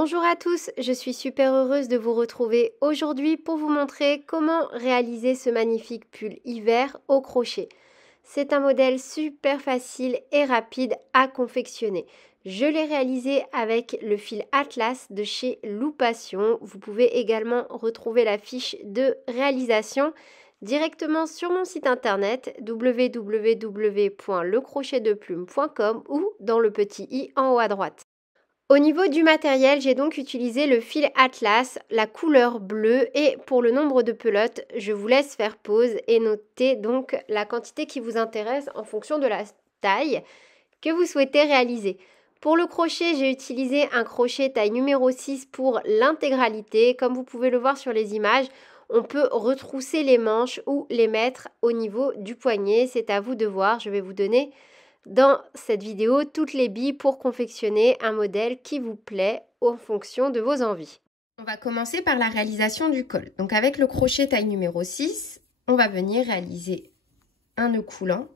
Bonjour à tous, je suis super heureuse de vous retrouver aujourd'hui pour vous montrer comment réaliser ce magnifique pull hiver au crochet. C'est un modèle super facile et rapide à confectionner. Je l'ai réalisé avec le fil Atlas de chez Loupation. Vous pouvez également retrouver la fiche de réalisation directement sur mon site internet www.lecrochetdeplume.com ou dans le petit i en haut à droite. Au niveau du matériel, j'ai donc utilisé le fil Atlas, la couleur bleue et pour le nombre de pelotes, je vous laisse faire pause et noter donc la quantité qui vous intéresse en fonction de la taille que vous souhaitez réaliser. Pour le crochet, j'ai utilisé un crochet taille numéro 6 pour l'intégralité. Comme vous pouvez le voir sur les images, on peut retrousser les manches ou les mettre au niveau du poignet. C'est à vous de voir, je vais vous donner dans cette vidéo toutes les billes pour confectionner un modèle qui vous plaît en fonction de vos envies. On va commencer par la réalisation du col. Donc avec le crochet taille numéro 6, on va venir réaliser un nœud coulant.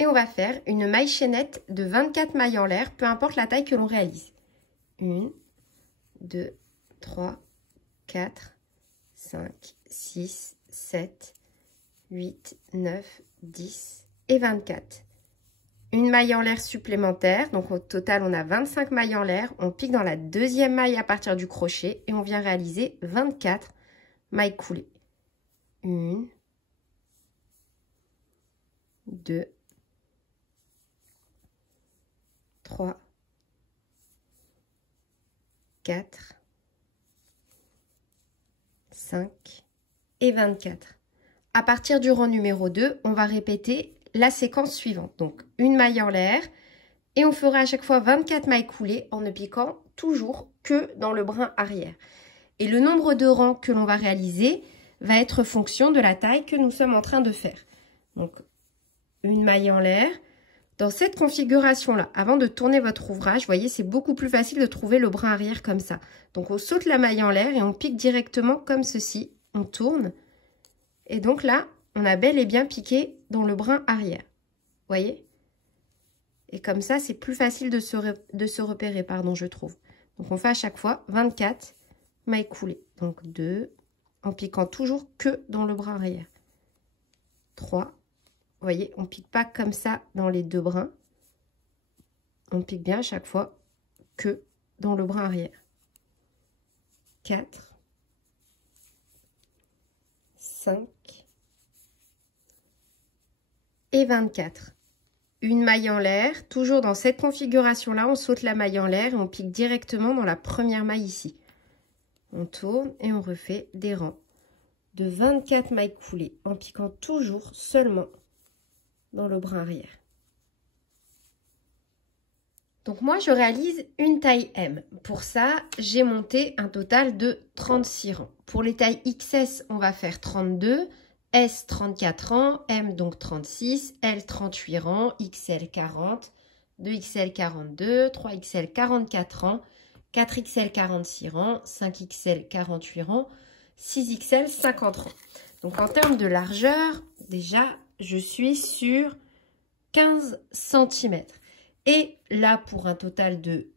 Et on va faire une maille chaînette de 24 mailles en l'air, peu importe la taille que l'on réalise. 1, 2, 3, 4, 5, 6, 7, 8, 9, 10 et 24. Une maille en l'air supplémentaire, donc au total on a 25 mailles en l'air. On pique dans la deuxième maille à partir du crochet et on vient réaliser 24 mailles coulées. 1, 2, 3, 4, 5 et 24. À partir du rang numéro 2, on va répéter la séquence suivante. Donc, une maille en l'air et on fera à chaque fois 24 mailles coulées en ne piquant toujours que dans le brin arrière. Et le nombre de rangs que l'on va réaliser va être fonction de la taille que nous sommes en train de faire. Donc, une maille en l'air. Dans cette configuration-là, avant de tourner votre ouvrage, vous voyez, c'est beaucoup plus facile de trouver le brin arrière comme ça. Donc, on saute la maille en l'air et on pique directement comme ceci. On tourne. Et donc là, on a bel et bien piqué dans le brin arrière. Vous voyez? Et comme ça, c'est plus facile de se repérer, pardon, je trouve. Donc, on fait à chaque fois 24 mailles coulées. Donc, 2, en piquant toujours que dans le brin arrière. 3. Vous voyez, on ne pique pas comme ça dans les deux brins. On pique bien à chaque fois que dans le brin arrière. 4, 5 et 24. Une maille en l'air. Toujours dans cette configuration-là, on saute la maille en l'air et on pique directement dans la première maille ici. On tourne et on refait des rangs de 24 mailles coulées en piquant toujours seulement dans le brin arrière. Donc moi, je réalise une taille M. Pour ça, j'ai monté un total de 36 rangs. Pour les tailles XS, on va faire 32, S 34 rangs, M donc 36, L 38 rangs, XL 40, 2XL 42, 3XL 44 rangs, 4XL 46 rangs, 5XL 48 rangs, 6XL 50 rangs. Donc en termes de largeur, déjà, je suis sur 15 cm. Et là, pour un total de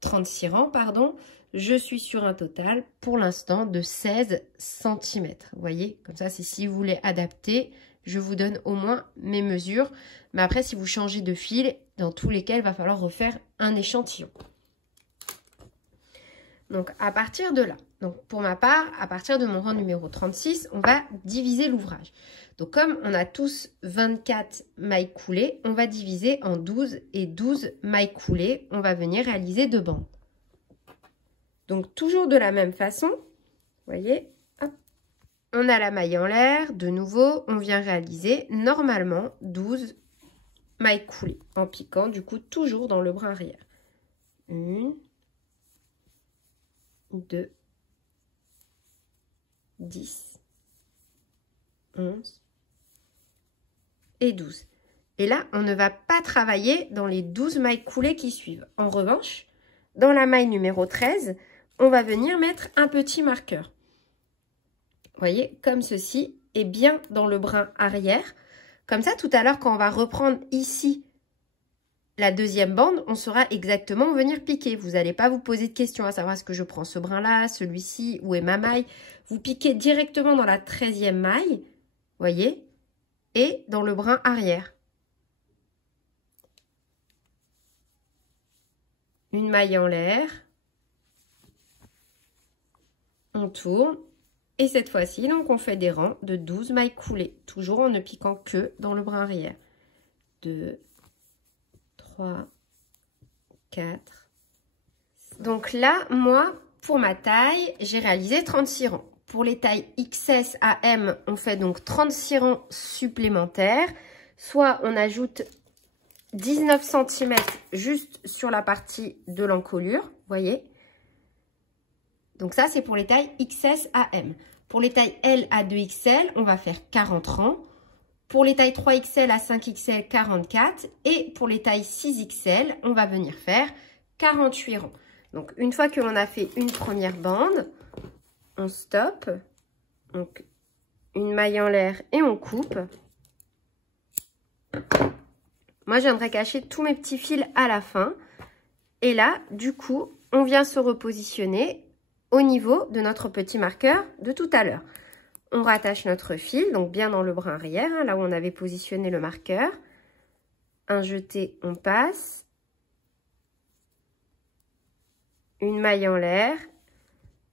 36 rangs, pardon, je suis sur un total, pour l'instant, de 16 cm. Vous voyez, comme ça, c'est si vous voulez adapter, je vous donne au moins mes mesures. Mais après, si vous changez de fil, dans tous les cas, il va falloir refaire un échantillon. Donc, à partir de là, donc pour ma part, à partir de mon rang numéro 36, on va diviser l'ouvrage. Donc, comme on a tous 24 mailles coulées, on va diviser en 12 et 12 mailles coulées. On va venir réaliser 2 bandes. Donc, toujours de la même façon, vous voyez, hop, on a la maille en l'air. De nouveau, on vient réaliser normalement 12 mailles coulées en piquant, du coup, toujours dans le brin arrière. 1, 2, 10, 11 et 12. Et là, on ne va pas travailler dans les 12 mailles coulées qui suivent. En revanche, dans la maille numéro 13, on va venir mettre un petit marqueur. Vous voyez, comme ceci, et bien dans le brin arrière. Comme ça, tout à l'heure, quand on va reprendre ici la deuxième bande, on saura exactement où venir piquer. Vous n'allez pas vous poser de questions à savoir est-ce que je prends ce brin-là, celui-ci, où est ma maille. Vous piquez directement dans la 13e maille, voyez, et dans le brin arrière. Une maille en l'air. On tourne. Et cette fois-ci, donc, on fait des rangs de 12 mailles coulées, toujours en ne piquant que dans le brin arrière. 2, 3, 4. Donc là, moi, pour ma taille, j'ai réalisé 36 rangs. Pour les tailles XS à M, on fait donc 36 rangs supplémentaires. Soit on ajoute 19 cm juste sur la partie de l'encolure, vous voyez. Donc ça, c'est pour les tailles XS à M. Pour les tailles L à 2XL, on va faire 40 rangs. Pour les tailles 3XL à 5XL, 44. Et pour les tailles 6XL, on va venir faire 48 rangs. Donc, une fois que l'on a fait une première bande, on stoppe. Donc, une maille en l'air et on coupe. Moi, je viendrai cacher tous mes petits fils à la fin. Et là, du coup, on vient se repositionner au niveau de notre petit marqueur de tout à l'heure. On rattache notre fil, donc bien dans le brin arrière, hein, là où on avait positionné le marqueur. Un jeté, on passe. Une maille en l'air.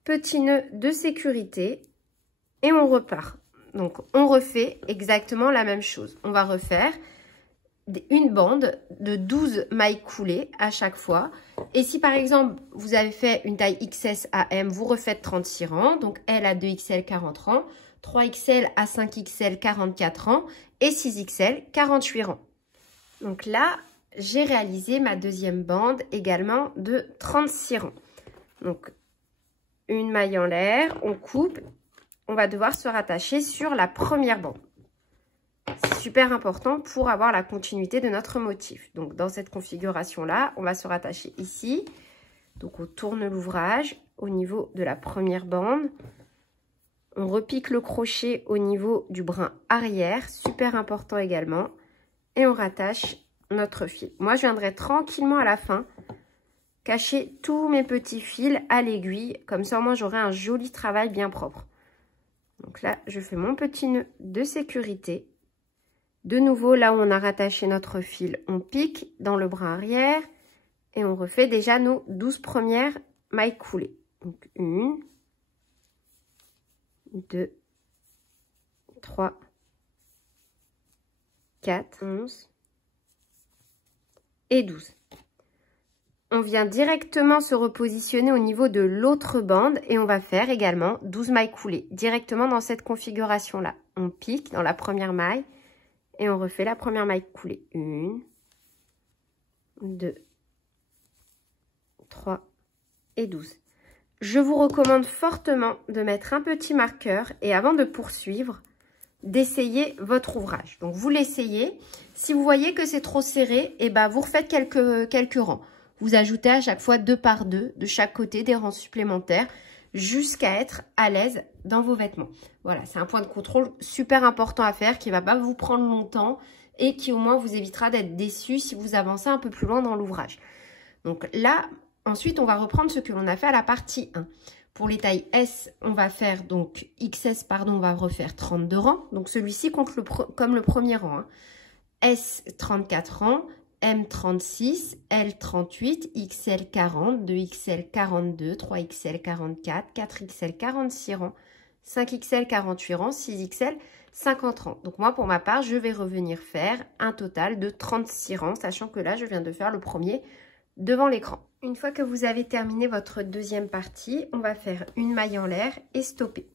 Petit nœud de sécurité. Et on repart. Donc, on refait exactement la même chose. On va refaire une bande de 12 mailles coulées à chaque fois. Et si par exemple, vous avez fait une taille XS à M, vous refaites 36 rangs. Donc, L à 2XL, 40 rangs. 3XL à 5XL, 44 rangs. Et 6XL, 48 rangs. Donc là, j'ai réalisé ma deuxième bande également de 36 rangs. Donc, une maille en l'air, on coupe. On va devoir se rattacher sur la première bande. C'est super important pour avoir la continuité de notre motif. Donc, dans cette configuration-là, on va se rattacher ici. Donc, on tourne l'ouvrage au niveau de la première bande. On repique le crochet au niveau du brin arrière, super important également. Et on rattache notre fil. Moi, je viendrai tranquillement à la fin cacher tous mes petits fils à l'aiguille. Comme ça, moi, j'aurai un joli travail bien propre. Donc là, je fais mon petit nœud de sécurité. De nouveau, là où on a rattaché notre fil, on pique dans le brin arrière et on refait déjà nos 12 premières mailles coulées. Donc 1, 2, 3, 4, 11 et 12. On vient directement se repositionner au niveau de l'autre bande et on va faire également 12 mailles coulées directement dans cette configuration-là. On pique dans la première maille. Et on refait la première maille coulée. 1, 2, 3 et 12. Je vous recommande fortement de mettre un petit marqueur et avant de poursuivre, d'essayer votre ouvrage. Donc, vous l'essayez. Si vous voyez que c'est trop serré, eh ben, vous refaites quelques rangs. Vous ajoutez à chaque fois 2 par 2 de chaque côté des rangs supplémentaires jusqu'à être à l'aise dans vos vêtements. Voilà, c'est un point de contrôle super important à faire qui ne va pas vous prendre longtemps et qui au moins vous évitera d'être déçu si vous avancez un peu plus loin dans l'ouvrage. Donc là, ensuite, on va reprendre ce que l'on a fait à la partie 1. Pour les tailles S, on va faire donc XS, pardon, on va refaire 32 rangs. Donc celui-ci compte comme le premier rang. Hein. S, 34 rangs. M 36, L 38, XL 40, 2XL 42, 3XL 44, 4XL 46 rangs, 5XL 48 rangs, 6XL 50 rangs. Donc moi pour ma part je vais revenir faire un total de 36 rangs, sachant que là je viens de faire le premier devant l'écran. Une fois que vous avez terminé votre deuxième partie, on va faire une maille en l'air et stopper.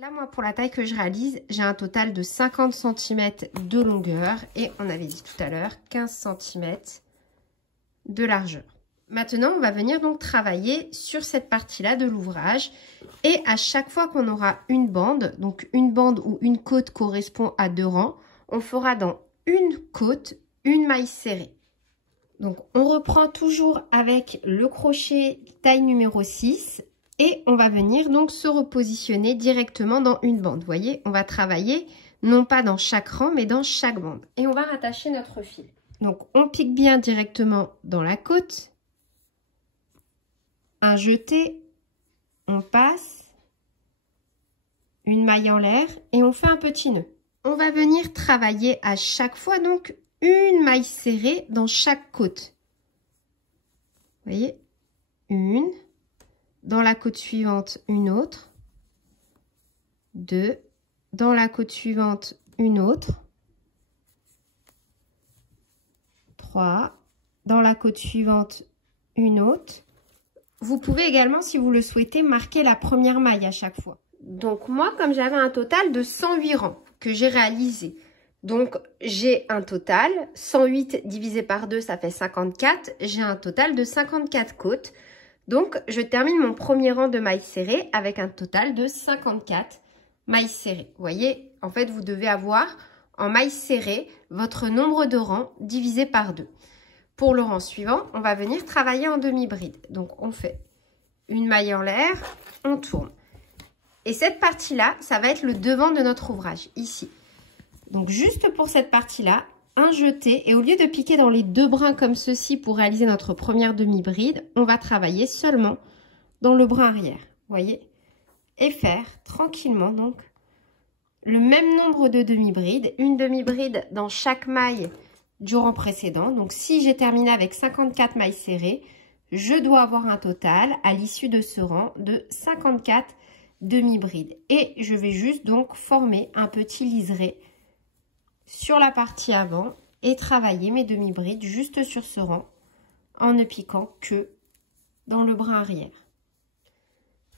Là, moi, pour la taille que je réalise, j'ai un total de 50 cm de longueur et on avait dit tout à l'heure 15 cm de largeur. Maintenant, on va venir donc travailler sur cette partie-là de l'ouvrage et à chaque fois qu'on aura une bande, donc une bande ou une côte correspond à 2 rangs, on fera dans une côte une maille serrée. Donc, on reprend toujours avec le crochet taille numéro 6. Et on va venir donc se repositionner directement dans une bande. Vous voyez, on va travailler non pas dans chaque rang, mais dans chaque bande. Et on va rattacher notre fil. Donc, on pique bien directement dans la côte. Un jeté, on passe, une maille en l'air et on fait un petit nœud. On va venir travailler à chaque fois donc une maille serrée dans chaque côte. Vous voyez, une, dans la côte suivante, une autre, deux, dans la côte suivante, une autre, 3, dans la côte suivante, une autre. Vous pouvez également, si vous le souhaitez, marquer la première maille à chaque fois. Donc moi, comme j'avais un total de 108 rangs que j'ai réalisé, donc j'ai un total, 108 divisé par 2, ça fait 54. J'ai un total de 54 côtes. Donc je termine mon premier rang de mailles serrées avec un total de 54 mailles serrées. Vous voyez, en fait, vous devez avoir en mailles serrées votre nombre de rangs divisé par 2. Pour le rang suivant, on va venir travailler en demi-bride. Donc, on fait une maille en l'air, on tourne. Et cette partie-là, ça va être le devant de notre ouvrage, ici. Donc, juste pour cette partie-là, un jeté. Et au lieu de piquer dans les deux brins comme ceci pour réaliser notre première demi-bride, on va travailler seulement dans le brin arrière. Vous voyez? Et faire tranquillement, donc, le même nombre de demi-brides. Une demi-bride dans chaque maille du rang précédent. Donc, si j'ai terminé avec 54 mailles serrées, je dois avoir un total à l'issue de ce rang de 54 demi-brides. Et je vais juste donc former un petit liseré sur la partie avant et travailler mes demi-brides juste sur ce rang en ne piquant que dans le brin arrière.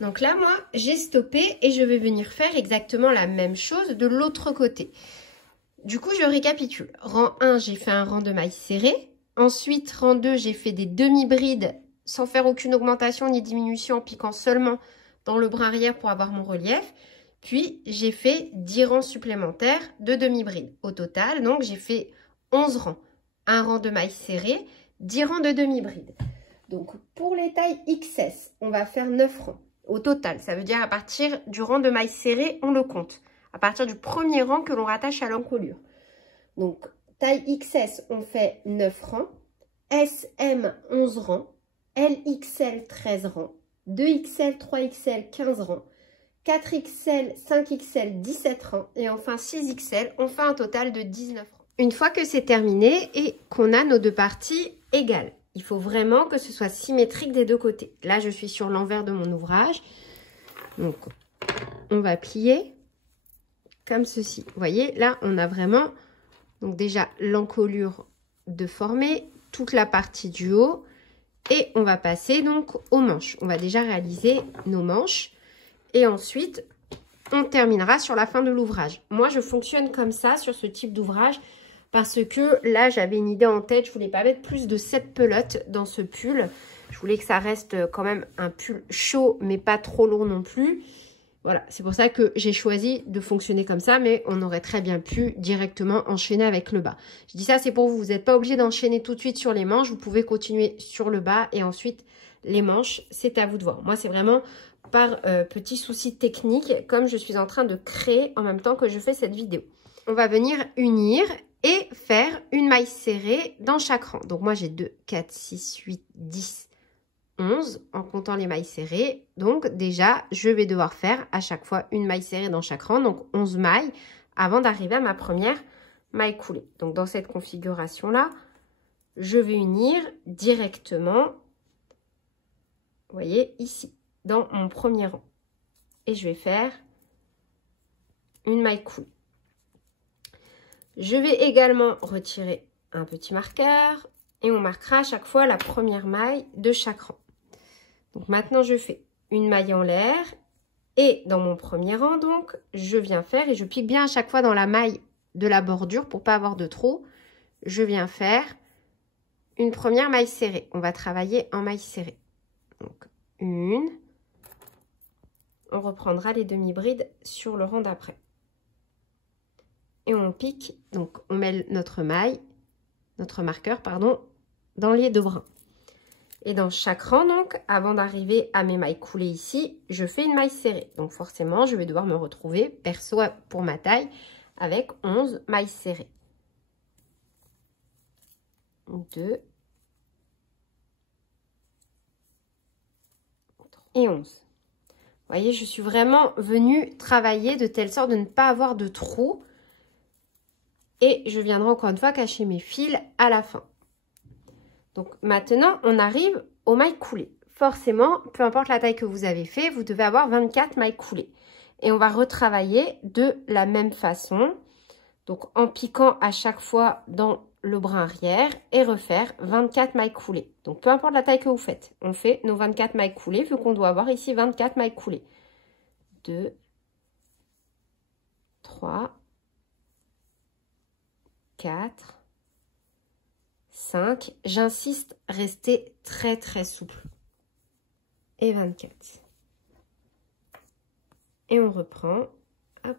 Donc là, moi, j'ai stoppé et je vais venir faire exactement la même chose de l'autre côté. Du coup, je récapitule. Rang 1, j'ai fait un rang de mailles serrées. Ensuite, rang 2, j'ai fait des demi-brides sans faire aucune augmentation ni diminution en piquant seulement dans le brin arrière pour avoir mon relief. Puis, j'ai fait 10 rangs supplémentaires de demi-brides. Au total, donc, j'ai fait 11 rangs. Un rang de mailles serrées, 10 rangs de demi-brides. Donc, pour les tailles XS, on va faire 9 rangs. Au total, ça veut dire à partir du rang de mailles serrées, on le compte. À partir du premier rang que l'on rattache à l'encolure. Donc, taille XS, on fait 9 rangs. SM, 11 rangs. LXL, 13 rangs. 2XL, 3XL, 15 rangs. 4XL, 5XL, 17 rangs. Et enfin 6XL, on fait un total de 19 rangs. Une fois que c'est terminé et qu'on a nos deux parties égales, il faut vraiment que ce soit symétrique des deux côtés. Là, je suis sur l'envers de mon ouvrage. Donc, on va plier comme ceci. Vous voyez, là, on a vraiment donc déjà l'encolure de former, toute la partie du haut. Et on va passer donc aux manches. On va déjà réaliser nos manches. Et ensuite, on terminera sur la fin de l'ouvrage. Moi, je fonctionne comme ça sur ce type d'ouvrage parce que là, j'avais une idée en tête. Je voulais pas mettre plus de 7 pelotes dans ce pull. Je voulais que ça reste quand même un pull chaud, mais pas trop lourd non plus. Voilà, c'est pour ça que j'ai choisi de fonctionner comme ça, mais on aurait très bien pu directement enchaîner avec le bas. Je dis ça, c'est pour vous. Vous n'êtes pas obligé d'enchaîner tout de suite sur les manches. Vous pouvez continuer sur le bas et ensuite les manches, c'est à vous de voir. Moi, c'est vraiment par petit souci technique, comme je suis en train de créer en même temps que je fais cette vidéo. On va venir unir et faire une maille serrée dans chaque rang. Donc moi, j'ai 2, 4, 6, 8, 10, 11 en comptant les mailles serrées. Donc déjà, je vais devoir faire à chaque fois une maille serrée dans chaque rang. Donc 11 mailles avant d'arriver à ma première maille coulée. Donc dans cette configuration-là, je vais unir directement, vous voyez, ici, dans mon premier rang. Et je vais faire une maille coulée. Je vais également retirer un petit marqueur et on marquera à chaque fois la première maille de chaque rang. Donc maintenant, je fais une maille en l'air et dans mon premier rang, donc, je viens faire et je pique bien à chaque fois dans la maille de la bordure pour pas avoir de trop. Je viens faire une première maille serrée. On va travailler en maille serrée. Donc, une. On reprendra les demi-brides sur le rang d'après. Et on pique, donc on met notre maille, notre marqueur, pardon, dans les deux brins. Et dans chaque rang, donc, avant d'arriver à mes mailles coulées ici, je fais une maille serrée. Donc forcément, je vais devoir me retrouver, perso pour ma taille, avec 11 mailles serrées. 2 et 11. Vous voyez, je suis vraiment venue travailler de telle sorte de ne pas avoir de trou. Et je viendrai encore une fois cacher mes fils à la fin. Donc maintenant, on arrive aux mailles coulées. Forcément, peu importe la taille que vous avez fait, vous devez avoir 24 mailles coulées. Et on va retravailler de la même façon. Donc en piquant à chaque fois dans le brin arrière et refaire 24 mailles coulées. Donc peu importe la taille que vous faites, on fait nos 24 mailles coulées vu qu'on doit avoir ici 24 mailles coulées. 2, 3, 4, 5. J'insiste, restez très très souple. Et 24. Et on reprend. Hop.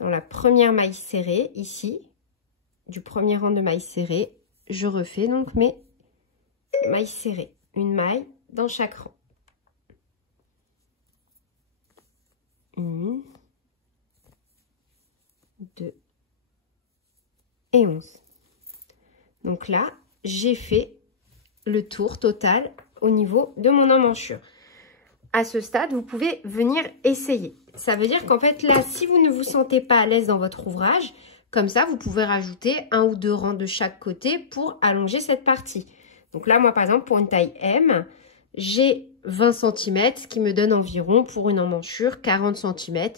Dans la première maille serrée, ici, du premier rang de mailles serrées, je refais donc mes mailles serrées. Une maille dans chaque rang. 1, 2 et 11. Donc là, j'ai fait le tour total au niveau de mon emmanchure. À ce stade, vous pouvez venir essayer. Ça veut dire qu'en fait, là, si vous ne vous sentez pas à l'aise dans votre ouvrage, comme ça, vous pouvez rajouter 1 ou 2 rangs de chaque côté pour allonger cette partie. Donc là, moi, par exemple, pour une taille M, j'ai 20 cm, ce qui me donne environ, pour une emmanchure, 40 cm.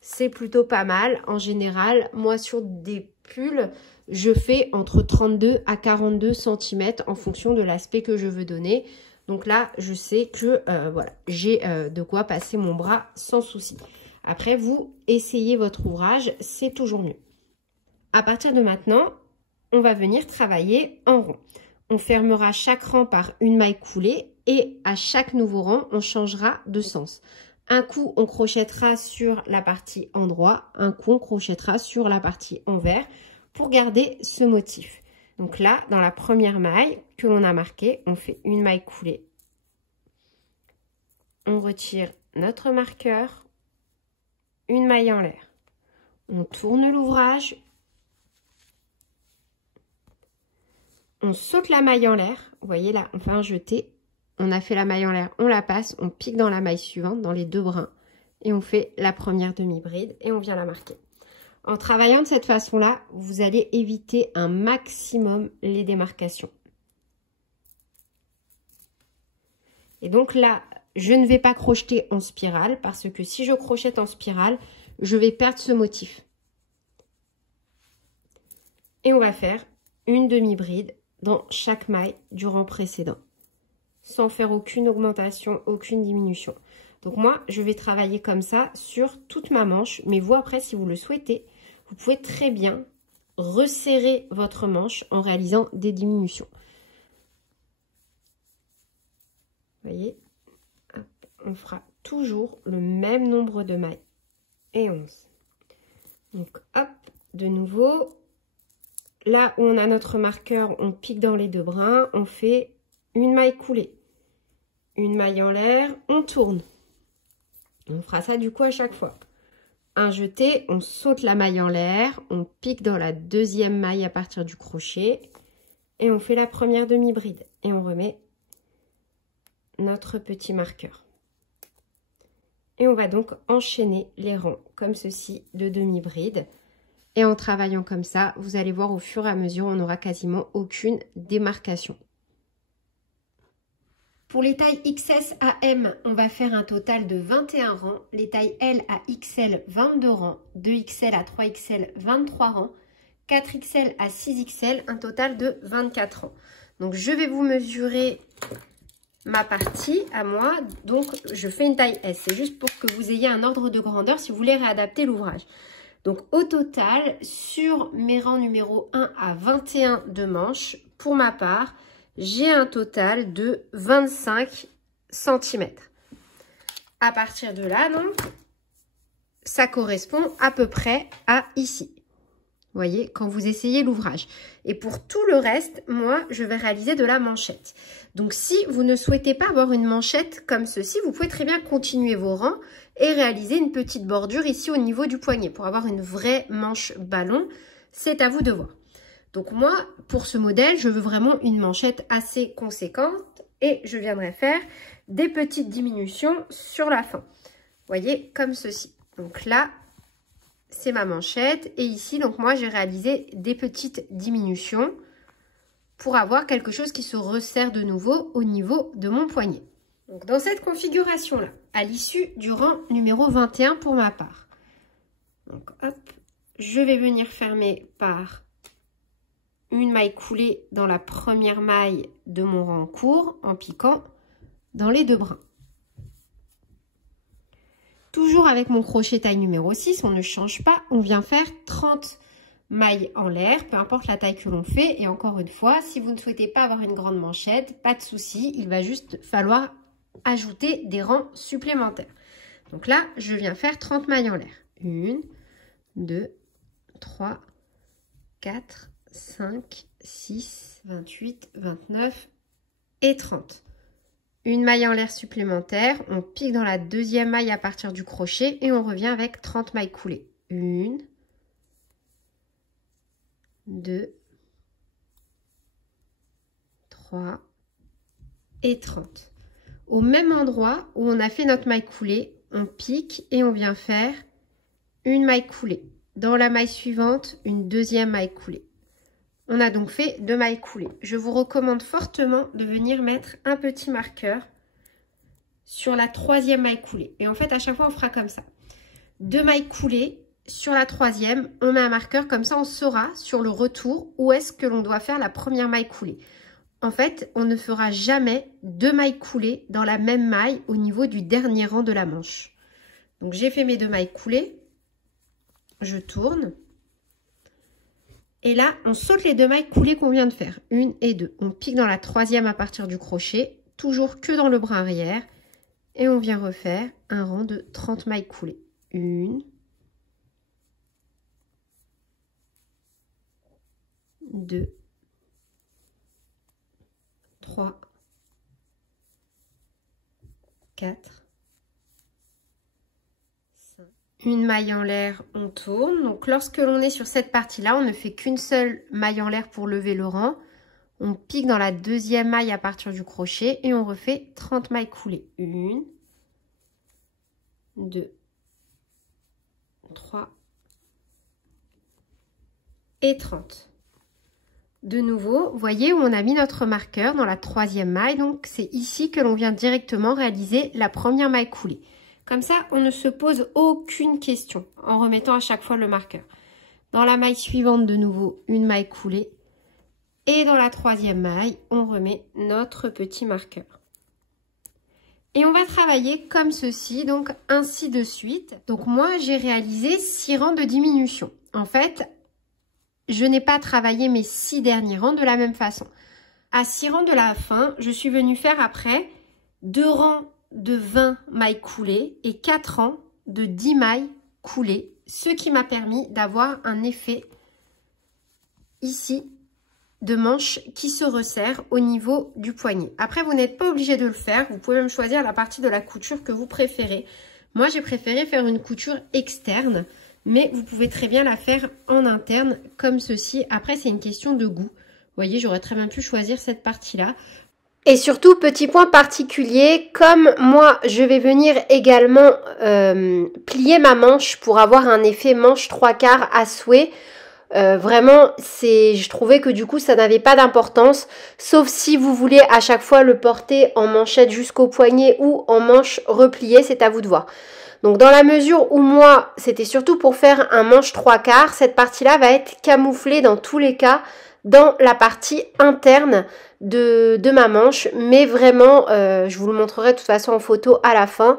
C'est plutôt pas mal. En général, moi, sur des pulls, je fais entre 32 à 42 cm en fonction de l'aspect que je veux donner. Donc là, je sais que voilà, j'ai de quoi passer mon bras sans souci. Après, vous essayez votre ouvrage, c'est toujours mieux. À partir de maintenant, on va venir travailler en rond. On fermera chaque rang par une maille coulée et à chaque nouveau rang, on changera de sens. Un coup, on crochettera sur la partie endroit, un coup, on crochettera sur la partie envers pour garder ce motif. Donc là, dans la première maille que l'on a marquée, on fait une maille coulée. On retire notre marqueur, une maille en l'air. On tourne l'ouvrage. On saute la maille en l'air. Vous voyez là, on fait un jeté. On a fait la maille en l'air, on la passe, on pique dans la maille suivante, dans les 2 brins. Et on fait la première demi-bride et on vient la marquer. En travaillant de cette façon-là, vous allez éviter un maximum les démarcations. Et donc là, je ne vais pas crocheter en spirale parce que si je crochette en spirale, je vais perdre ce motif. Et on va faire une demi-bride dans chaque maille du rang précédent, sans faire aucune augmentation, aucune diminution. Donc moi, je vais travailler comme ça sur toute ma manche. Mais vous, après, si vous le souhaitez, vous pouvez très bien resserrer votre manche en réalisant des diminutions. Vous voyez, hop, on fera toujours le même nombre de mailles. Et 11. Donc, hop, de nouveau, là où on a notre marqueur, on pique dans les 2 brins, on fait une maille coulée. Une maille en l'air, on tourne. On fera ça du coup à chaque fois. Un jeté, on saute la maille en l'air, on pique dans la 2e maille à partir du crochet et on fait la première demi-bride. Et on remet notre petit marqueur. Et on va donc enchaîner les rangs comme ceci de demi-bride. Et en travaillant comme ça, vous allez voir au fur et à mesure, on n'aura quasiment aucune démarcation. Pour les tailles XS à M, on va faire un total de 21 rangs. Les tailles L à XL, 22 rangs. 2XL à 3XL, 23 rangs. 4XL à 6XL, un total de 24 rangs. Donc, je vais vous mesurer ma partie à moi. Donc, je fais une taille S. C'est juste pour que vous ayez un ordre de grandeur si vous voulez réadapter l'ouvrage. Donc, au total, sur mes rangs numéro 1 à 21 de manches, pour ma part, j'ai un total de 25 cm. À partir de là, donc, ça correspond à peu près à ici. Vous voyez, quand vous essayez l'ouvrage. Et pour tout le reste, moi, je vais réaliser de la manchette. Donc, si vous ne souhaitez pas avoir une manchette comme ceci, vous pouvez très bien continuer vos rangs et réaliser une petite bordure ici au niveau du poignet pour avoir une vraie manche ballon. C'est à vous de voir. Donc moi, pour ce modèle, je veux vraiment une manchette assez conséquente et je viendrai faire des petites diminutions sur la fin. Vous voyez, comme ceci. Donc là, c'est ma manchette et ici, donc moi, j'ai réalisé des petites diminutions pour avoir quelque chose qui se resserre de nouveau au niveau de mon poignet. Donc dans cette configuration-là, à l'issue du rang numéro 21 pour ma part, donc hop, je vais venir fermer par une maille coulée dans la première maille de mon rang court en piquant dans les deux brins. Toujours avec mon crochet taille numéro 6, on ne change pas, on vient faire 30 mailles en l'air, peu importe la taille que l'on fait. Et encore une fois, si vous ne souhaitez pas avoir une grande manchette, pas de souci, il va juste falloir ajouter des rangs supplémentaires. Donc là, je viens faire 30 mailles en l'air. 1, 2, 3, 4, 5, 6, 28, 29 et 30. Une maille en l'air supplémentaire, on pique dans la deuxième maille à partir du crochet et on revient avec 30 mailles coulées. 1, 2, 3 et 30. Au même endroit où on a fait notre maille coulée, on pique et on vient faire une maille coulée. Dans la maille suivante, une deuxième maille coulée. On a donc fait 2 mailles coulées. Je vous recommande fortement de venir mettre un petit marqueur sur la troisième maille coulée. Et en fait, à chaque fois, on fera comme ça. 2 mailles coulées, sur la troisième, on met un marqueur. Comme ça, on saura sur le retour où est-ce que l'on doit faire la première maille coulée. En fait, on ne fera jamais 2 mailles coulées dans la même maille au niveau du dernier rang de la manche. Donc, j'ai fait mes 2 mailles coulées. Je tourne. Et là, on saute les 2 mailles coulées qu'on vient de faire. 1 et 2. On pique dans la troisième à partir du crochet, toujours que dans le brin arrière. Et on vient refaire un rang de 30 mailles coulées. 1, 2, 3, 4, 5. Une maille en l'air, on tourne. Donc lorsque l'on est sur cette partie-là, on ne fait qu'une seule maille en l'air pour lever le rang. On pique dans la deuxième maille à partir du crochet et on refait 30 mailles coulées. 1, 2, 3 et 30. De nouveau, vous voyez où on a mis notre marqueur dans la troisième maille. Donc, c'est ici que l'on vient directement réaliser la première maille coulée. Comme ça, on ne se pose aucune question en remettant à chaque fois le marqueur. Dans la maille suivante, de nouveau, une maille coulée. Et dans la troisième maille, on remet notre petit marqueur. Et on va travailler comme ceci, donc ainsi de suite. Donc moi, j'ai réalisé 6 rangs de diminution. En fait, je n'ai pas travaillé mes 6 derniers rangs de la même façon. À 6 rangs de la fin, je suis venue faire après 2 rangs de 20 mailles coulées et 4 rangs de 10 mailles coulées, ce qui m'a permis d'avoir un effet ici de manche qui se resserre au niveau du poignet. Après, vous n'êtes pas obligé de le faire. Vous pouvez même choisir la partie de la couture que vous préférez. Moi, j'ai préféré faire une couture externe, mais vous pouvez très bien la faire en interne comme ceci. Après, c'est une question de goût. Vous voyez, j'aurais très bien pu choisir cette partie-là. Et surtout, petit point particulier, comme moi, je vais venir également plier ma manche pour avoir un effet manche 3/4 à souhait. Vraiment, je trouvais que du coup ça n'avait pas d'importance, sauf si vous voulez à chaque fois le porter en manchette jusqu'au poignet ou en manche repliée, c'est à vous de voir. Donc dans la mesure où moi c'était surtout pour faire un manche 3/4, cette partie là va être camouflée dans tous les cas dans la partie interne de ma manche, mais vraiment je vous le montrerai de toute façon en photo à la fin.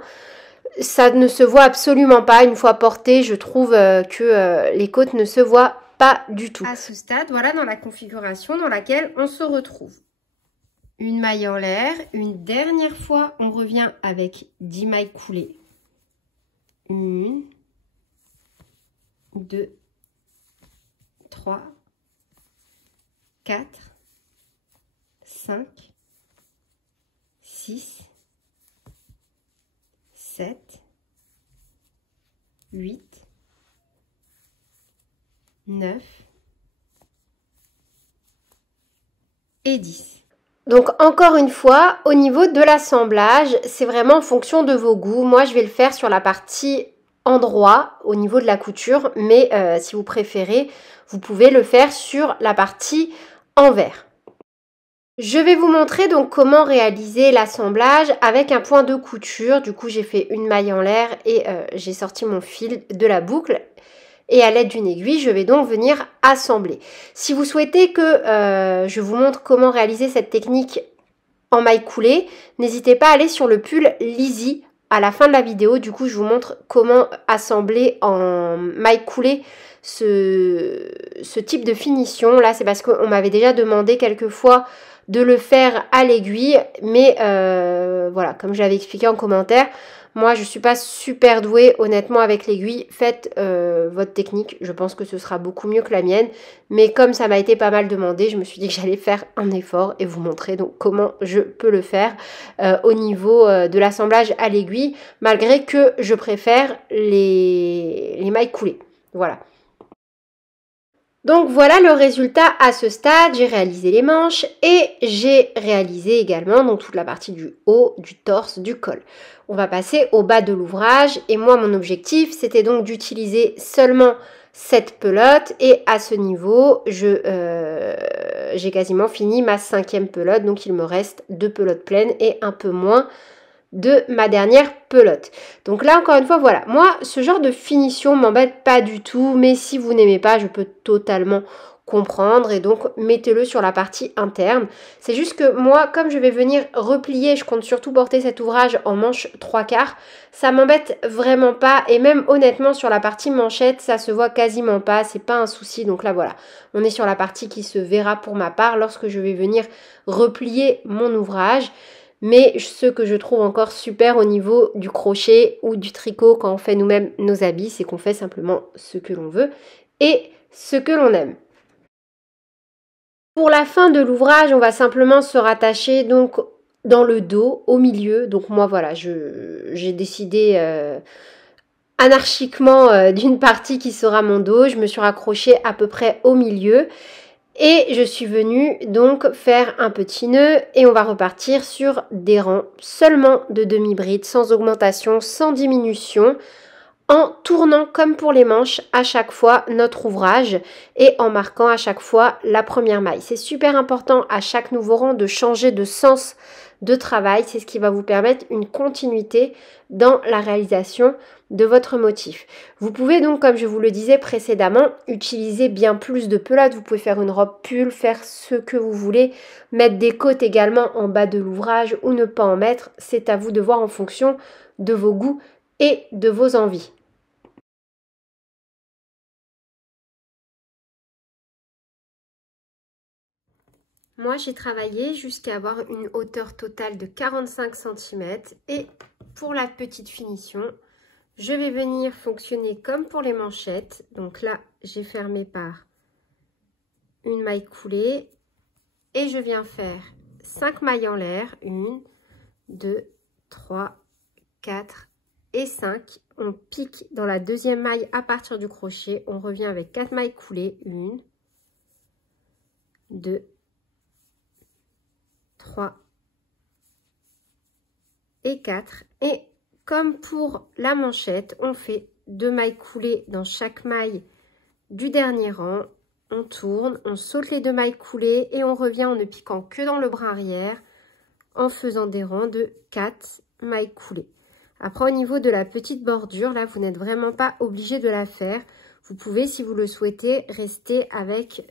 Ça ne se voit absolument pas une fois porté, je trouve que les côtes ne se voient pas du tout. À ce stade, voilà dans la configuration dans laquelle on se retrouve. Une maille en l'air, une dernière fois, on revient avec 10 mailles coulées. 1, 2, 3, 4, 5, 6, 7, 8, 9, et 10. Donc encore une fois, au niveau de l'assemblage, c'est vraiment en fonction de vos goûts. Moi, je vais le faire sur la partie endroit au niveau de la couture, mais si vous préférez, vous pouvez le faire sur la partie envers. Je vais vous montrer donc comment réaliser l'assemblage avec un point de couture. Du coup, j'ai fait une maille en l'air et j'ai sorti mon fil de la boucle. Et à l'aide d'une aiguille, je vais donc venir assembler. Si vous souhaitez que je vous montre comment réaliser cette technique en maille coulée, n'hésitez pas à aller sur le pull Lizzy à la fin de la vidéo. Du coup, je vous montre comment assembler en maille coulée ce type de finition. Là, c'est parce qu'on m'avait déjà demandé quelques fois de le faire à l'aiguille, mais voilà, comme je l'avais expliqué en commentaire, moi je suis pas super douée honnêtement avec l'aiguille. Faites votre technique, je pense que ce sera beaucoup mieux que la mienne, mais comme ça m'a été pas mal demandé, je me suis dit que j'allais faire un effort et vous montrer donc comment je peux le faire au niveau de l'assemblage à l'aiguille, malgré que je préfère les mailles coulées. Voilà. Donc voilà le résultat à ce stade. J'ai réalisé les manches et j'ai réalisé également donc toute la partie du haut, du torse, du col. On va passer au bas de l'ouvrage et moi mon objectif c'était donc d'utiliser seulement cette pelote et à ce niveau j'ai quasiment fini ma 5e pelote, donc il me reste 2 pelotes pleines et un peu moins de ma dernière pelote. Donc là encore une fois voilà, moi ce genre de finition m'embête pas du tout, mais si vous n'aimez pas je peux totalement comprendre et donc mettez-le sur la partie interne. C'est juste que moi comme je vais venir replier, je compte surtout porter cet ouvrage en manche 3/4, ça m'embête vraiment pas et même honnêtement sur la partie manchette ça se voit quasiment pas, c'est pas un souci. Donc là voilà, on est sur la partie qui se verra pour ma part lorsque je vais venir replier mon ouvrage. Mais ce que je trouve encore super au niveau du crochet ou du tricot quand on fait nous-mêmes nos habits, c'est qu'on fait simplement ce que l'on veut et ce que l'on aime. Pour la fin de l'ouvrage, on va simplement se rattacher donc dans le dos, au milieu. Donc moi voilà, j'ai décidé anarchiquement d'une partie qui sera mon dos. Je me suis raccrochée à peu près au milieu. Et je suis venue donc faire un petit nœud et on va repartir sur des rangs seulement de demi-bride, sans augmentation, sans diminution, en tournant comme pour les manches à chaque fois notre ouvrage et en marquant à chaque fois la première maille. C'est super important à chaque nouveau rang de changer de sens de travail, c'est ce qui va vous permettre une continuité dans la réalisation de votre motif. Vous pouvez donc, comme je vous le disais précédemment, utiliser bien plus de pelote. Vous pouvez faire une robe pull, faire ce que vous voulez, mettre des côtes également en bas de l'ouvrage ou ne pas en mettre. C'est à vous de voir en fonction de vos goûts et de vos envies. Moi, j'ai travaillé jusqu'à avoir une hauteur totale de 45 cm et pour la petite finition, je vais venir fonctionner comme pour les manchettes. Donc là, j'ai fermé par une maille coulée et je viens faire 5 mailles en l'air. 1, 2, 3, 4 et 5. On pique dans la deuxième maille à partir du crochet. On revient avec 4 mailles coulées. 1, 2, 3 et 4. Et comme pour la manchette, on fait 2 mailles coulées dans chaque maille du dernier rang. On tourne, on saute les 2 mailles coulées et on revient en ne piquant que dans le bras arrière en faisant des rangs de 4 mailles coulées. Après, au niveau de la petite bordure, là, vous n'êtes vraiment pas obligé de la faire. Vous pouvez, si vous le souhaitez, rester avec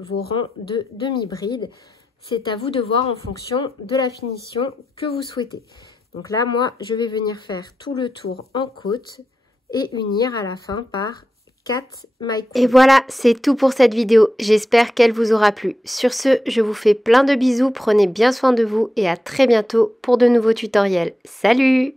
vos rangs de demi-bride. C'est à vous de voir en fonction de la finition que vous souhaitez. Donc là, moi, je vais venir faire tout le tour en côte et unir à la fin par 4 mailles coulées. Et voilà, c'est tout pour cette vidéo. J'espère qu'elle vous aura plu. Sur ce, je vous fais plein de bisous. Prenez bien soin de vous et à très bientôt pour de nouveaux tutoriels. Salut!